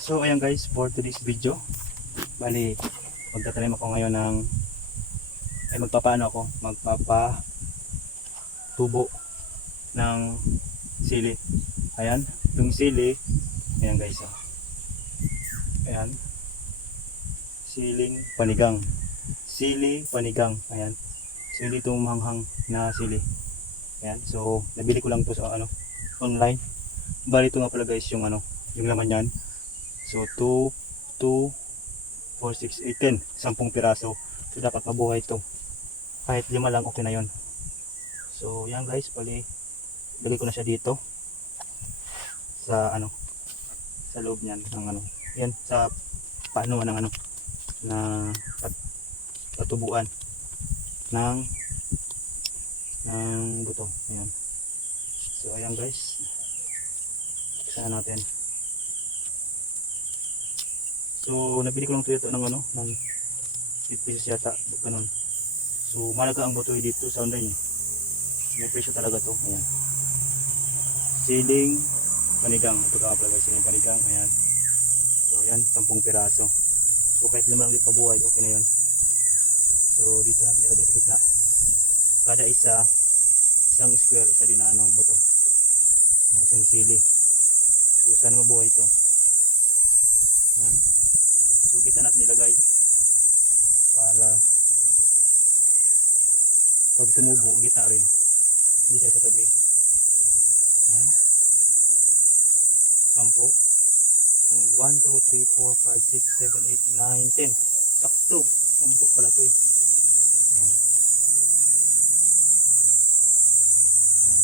So ayan guys, for today's video, bali magtatanim ako ngayon ng magpapatubo ng sili. Ayan, itong sili, ayan guys, ayan, sili panigang, ayan. So hindi itong manghang na sili. Ayan, so nabili ko lang to sa online. Bali ito nga pala guys yung yung laman yan. So 2, 4, 6, 8, 10, 10 piraso. So dapat mabuhay ito. Kahit 5 lang okay na yon. So yan guys, bali lagay ko na siya dito sa sa loob niyan ng yan sa paano ng na patubuan ng buto. Ayan. So ayan guys. Buksan natin. So nabili ko lang ito ng ng 8 pesos yata, ganun. So malaga ang buto dito sa online. May presyo talaga to. Ayan. Siling panigang. Ito ka pala guys, siling panigang. Ayan. So ayan, 10 piraso. So kahit 5 lang din pabuhay, okay na yun. So dito natin ilagay sa gitna. Kada isang square, isa din na buto. Isang sili. So sana mabuhay ito. Ayan. So kita natin ilagay para pag tumubo, gitna rin. Hindi siya sa tabi. Ayan. 10. Isang 1, 2, 3, 4, 5, 6, 7, 8, 9, 10. Sakto. 10 pala ito eh. Ayan. Ayan.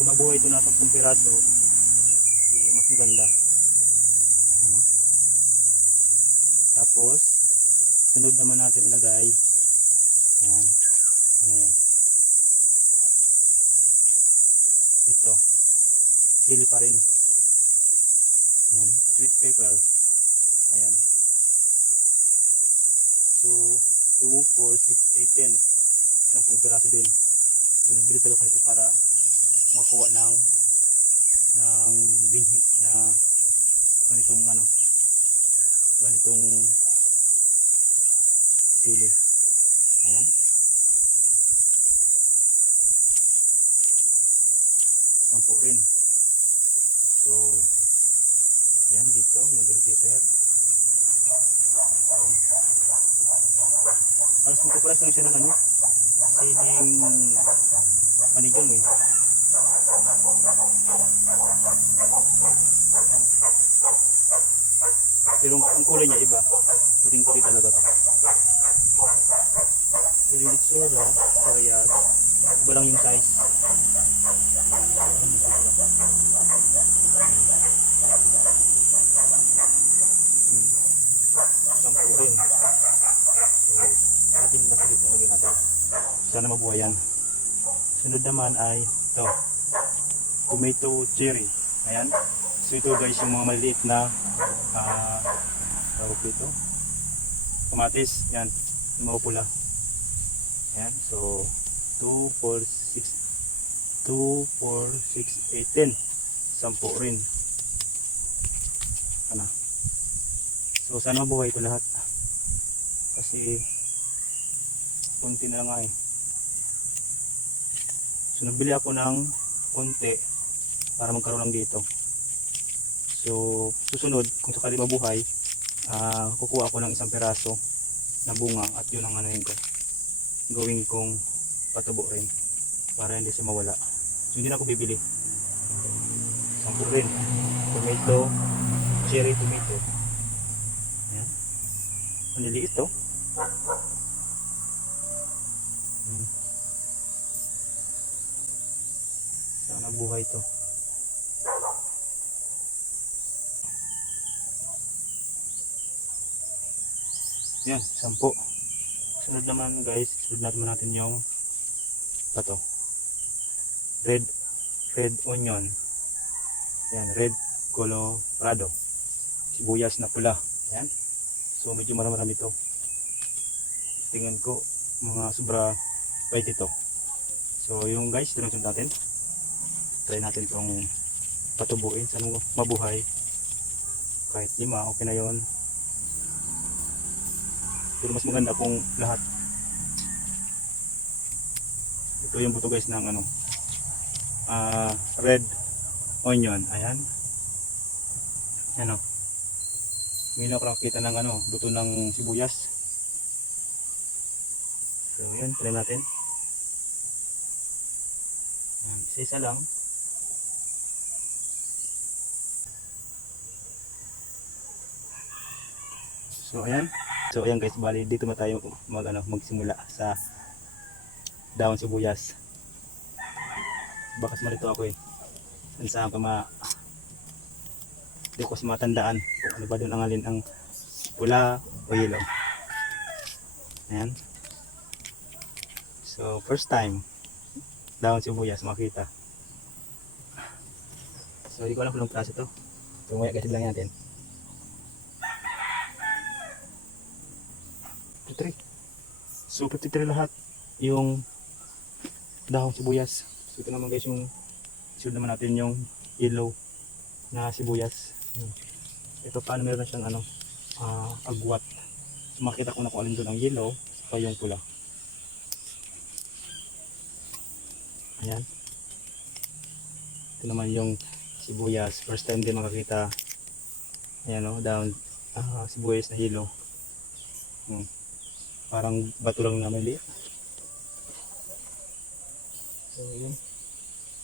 Kung mabuhay ito na 10 piraso, mas maganda. Ayan, no? Tapos sunod naman natin ilagay, ayan, ano yan, ito sili pa rin, ayan, sweet pepper, ayan. So 2, 4, 6, 8, 10, 10 piraso din. So nagbili talaga ito para makakuha ng binhi na ganitong ganitong sili. Ayan. Sampo rin. So ayan dito yung bell pepper. Ayan. Alas magkapalas lang siya ng siling panigang eh. Pero ang kulay niya iba. Puting-puti talaga to. Pero yung itsura, parehas. Iba lang yung size. Sampo rin. So, ating nasagit na lagyan natin. Sana mabuhay yan. Sunod naman ay ito. Tomato cherry. Ayan. So ito guys yung mga maliliit na tawag dito, kamatis. Yan, yung mga pula. Yan, so 2, 4, 6, 8, 10. 10 rin. Ano? So sana mabuhay ito lahat. Kasi konti na lang nga eh. So nagbili ako ng konti para magkaroon lang dito. So susunod, kung sakali mabuhay, kukuha ako ng 1 piraso na bunga at yun ang gawin kong patubo rin para hindi siya mawala. So hindi na ako bibili. 10 rin. Tomato, cherry tomato. Ayan. Ang liliit to. Sana buhay to. Yan, 10. Sunod naman guys, sunod natin yung pato. Red onion. Yan, red colorado. Sibuyas na pula. Yan. So medyo marami ito. Tingnan ko mga sobra white ito. So yung guys, ito natin. Try natin itong patubuin sa mabuhay. Kahit 5, okay na yon. Pero mas maganda kung lahat. Ito yung buto guys ng ano, red onion. Ayan. Yan o. Ngayon ako nakakita ng ano, buto ng sibuyas. So yun, try natin. Yan, isa lang. So ayan. So ayan guys, bali dito na tayo magsimula sa dahon sibuyas. Bakas malito ako eh. Saan pa hindi ko kasi matandaan kung ano ba doon ang alin ang pula o yellow. Ayan. So first time dahon sibuyas makita. So hindi ko alam kung anong klase to. So maya kasi lang natin. So 53 lahat yung dahon sibuyas. So ito naman guys yung sunod naman natin yung yellow na sibuyas. Ito paano meron siyang ano, agwat. So makita ko na kung alin doon ang yellow o yung pula. Ayan. Ito naman yung sibuyas. First time din makakita. Ayan o, dahon sibuyas na yellow. Parang bato lang na maliit. So yun.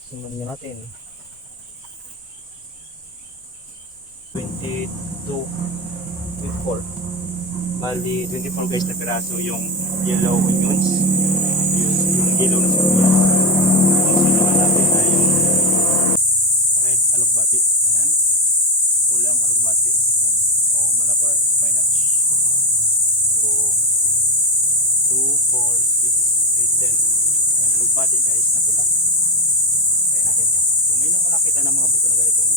Sunod nyo natin. 22, 24. Bali 24 guys na piraso yung yellow onions. Yung yellow na sibuyas. Sunod natin ay yung red alugbati. Ayan. Pulang alugbati. Ayan. O Malabar spinach. So 2, 4, 6, 8, 10. Ayan, alugbati guys na pula. Kaya natin ito. So ngayon ako nakita ng mga buto na ganitong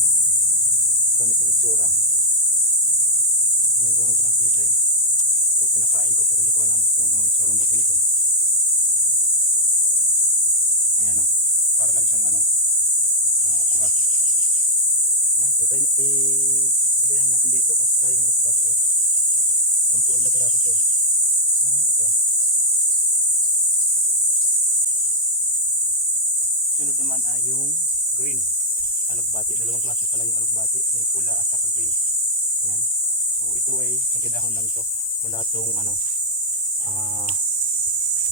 itsura. Ngayon ko lang ito nakita eh. So pinakain ko pero hindi ko alam kung ang itsura ng buto nito. Ayan o. Para lang siyang ano, okra. Ayan, so tayo sabihan natin dito kasi sayang na espasyo. 10 na piraso ito. Ayan, ito. Sunod naman ay yung green alugbati. Dalawang klase pala yung alugbati, may pula at saka green. Ayan. So ito ay nagdahon lang to. Wala tong ano,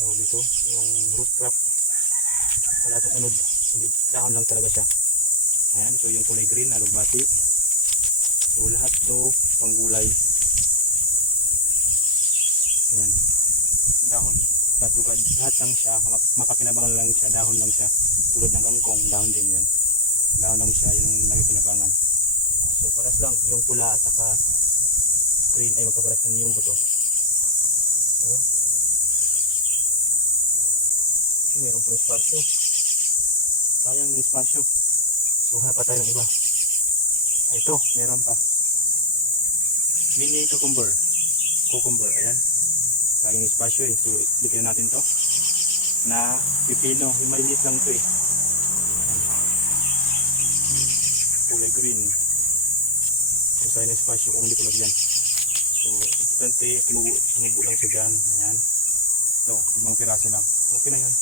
tawag dito, yung root crop. Wala tong unod. Hindi, dahon lang talaga siya. Ayan, so yung kulay green alugbati. So lahat to panggulay. Ayan. Dahon, batugan, lahat lang siya, mapakinabangan lang siya, dahon lang siya. Tulad ng kangkong, dahon din yun. Dahon lang siya, yun ang nagkinabangan. So paras lang, yung pula at saka green ay magkaparas lang yung buto. So, meron po espasyo. Sayang yung espasyo. So hanap pa tayo ng iba. Ito, meron pa. Mini cucumber. Cucumber, ayan. Sayang yung espasyo eh. So bigyan natin to na pipino. Yung maliliit lang to eh. Kulay green. So sayang yung espasyo kung hindi ko lagyan. So importante, tumubo lang siya dyan. Ayan. Ito, ibang piraso lang. Okay na yan.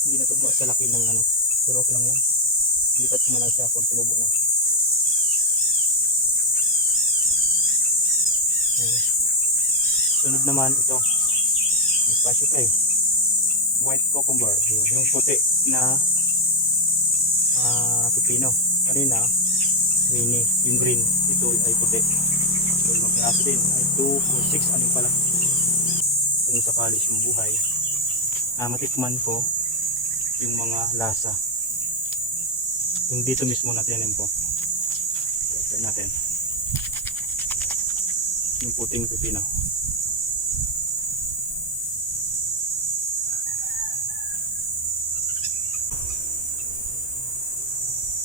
Hindi na tugma sa laki ng ano. Pero okay lang yan. Lipat ko na siya pag tumubo na. Ayan. Sunod naman ito. May espasyo pa eh. White cucumber. Yung puti na pepino. Kanina, mini. Yung green. Ito ay puti. So yung piraso din. Ay 2 or 6. Ano pala. Kung sakali siyang buhay. Matikman ko yung mga lasa. Yung dito mismo natin po. Try natin. Yung puting pepino.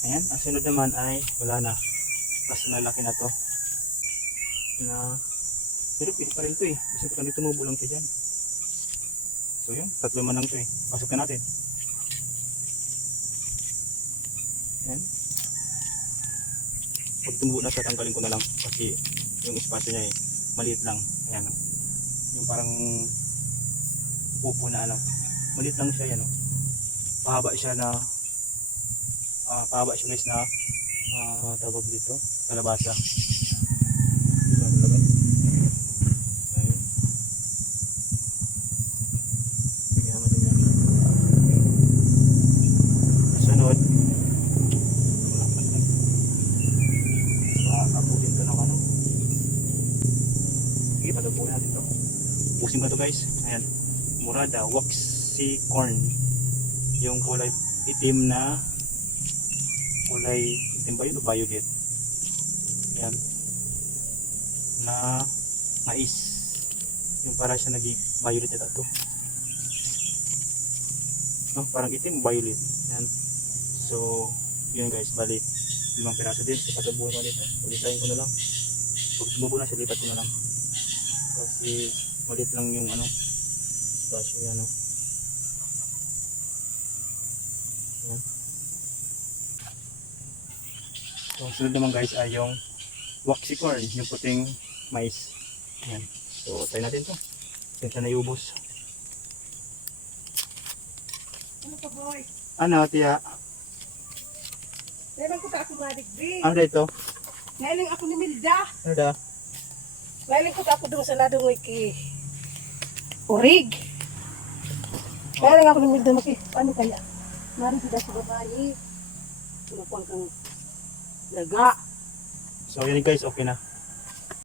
Ayan, ang sunod naman ay wala na. Kasi malaki na to. Pero pwede pa rin to eh. Kasi pa dito tumubo lang siya dyan. So yun, 3 man lang to eh. Pasok na natin. Yan. Pag tumubo na siya, tanggalin ko na lang kasi yung espasyo niya maliit lang. Ayan. Yung parang pupo na ano. Maliit lang siya yan. Pahaba siya na pahaba siya guys na tawag dito, kalabasa. Diba talaga? Ayun. Bigyan naman din yan. Sunod. Aputin ko ng ano. Sige, patapuin natin ito. Ubusin ko ito guys. Ayan. Murada, waxy corn. Yung kulay itim na kulay itim ba yun o violet? Ayan. Na mais. Yung para siya naging violet na ito. No, parang itim violet. Ayan. So, yun guys, bali 5 piraso din. Ipatabuhin ko dito. Ulisahin ko na lang. Pag tumubo na siya, lipat ko na lang. Kasi malit lang yung ano, espasyo yan. Ayan. So, sunod naman guys ay yung waxy corn, yung puting mais. Ayan. So, try natin to. Sensya na iubos. Ano ka boy? Ano, tiya? Meron ko ako madigbi. Ano dito? Nailing ako ni Milda. Ano da? Nailing ko ako doon sa ladong ki Urig. Nailing ako ni Milda maki. Paano kaya? Mari kita sa babae. Tumapuan kang laga. So, yun guys, okay na.